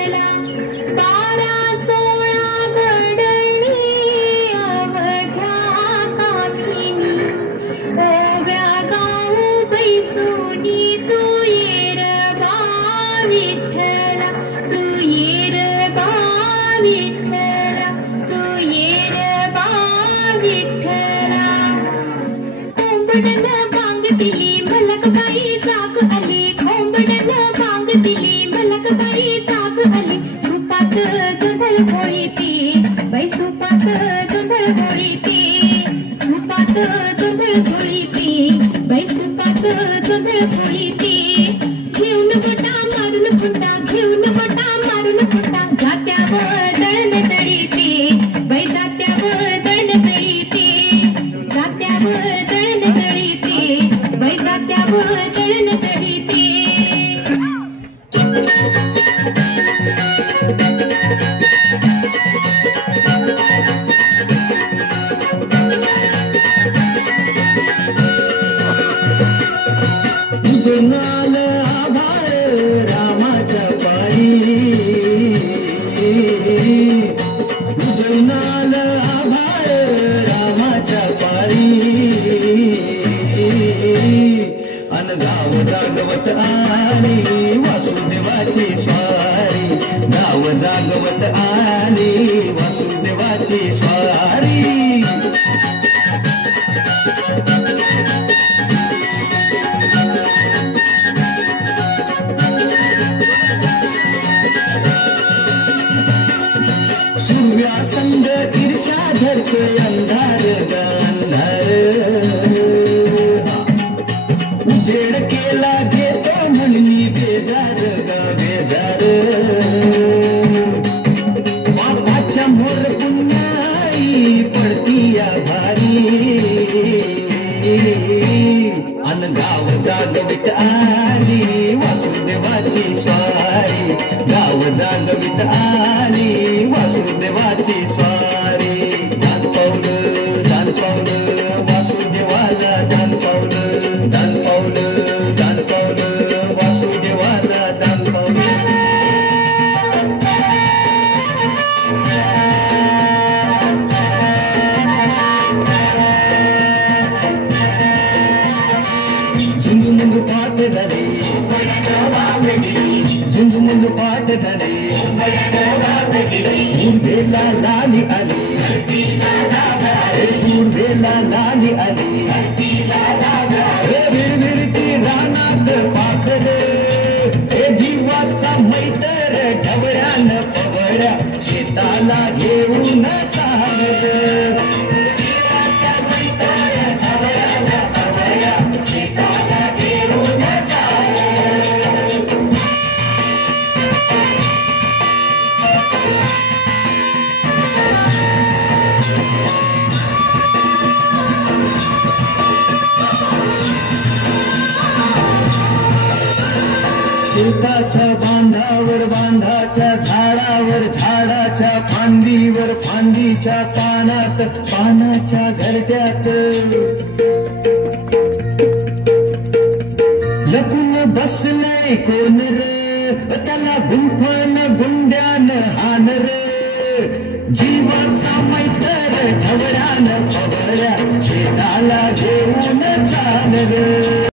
विठ्ठला 12-16 घडणी अवघ्या कामिनी ओव्या गाऊ बैसोनी तू येर बा विठ्ठला तू येर बा विठ्ठला तू येर बा विठ्ठला खोंबडन बांग दिली मलकबाई जाग आली खोंबडन बांग दिली मलकबाई जाग आली सुपात जोंधळ घोळीती बाई सुपात जोंधळ घोळीती सुपात जोंधळ घोळीती बाई सुपात जोंधळ घोळीती घेऊन बोटा मारून फुटा घेऊन बोटा मारून फुटा जात्यावर दळण दळीती बाई जात्यावर दळण दळीती जात्यावर दळण दळीती बाई जात्यावर दळण दळीती उजनाल आभाळ रामाच्या पायी उजनाल आभाळ रामाच्या पायी अन गाव जागवत आली वासुदेवाची स्वारी गाव जागवत आली वासुदेवाची स्वारी सूर्या संग ईर्ष्या धरते अंधार अंधार उजेड केला घेतो म्हणली बेजार ग बेजार बापाच्या मोर पुण्याई पडती या भारी अन गाव जागवित आली वासुदेवाची स्वारी गाव जागवित आली वासुदेवाची स्वारी दान पावलं वासुदेवाला दान पावलं वासुदेवाला दान पावलं झुंजमुंज पाठ झाले झुंजमुंज पाठ झाले गुडघेला लाली आली गुडघेला लाली आली विरविरती रानात पाखर हे जीवाचा मैतर ढवळ्यानं पवळ्या शेताला घेऊन चालत शेताच्या बांधावर बांधाच्या झाडावर झाडाच्या फांदीवर फांदीच्या पानात पानाच्या घरट्यात लपून बसलंय कोण रे त्याला गुंफण गुंड्यान हान रे जीवाचा मैतर ढवळ्यानं पवळ्या शेताला घेऊन चाल रे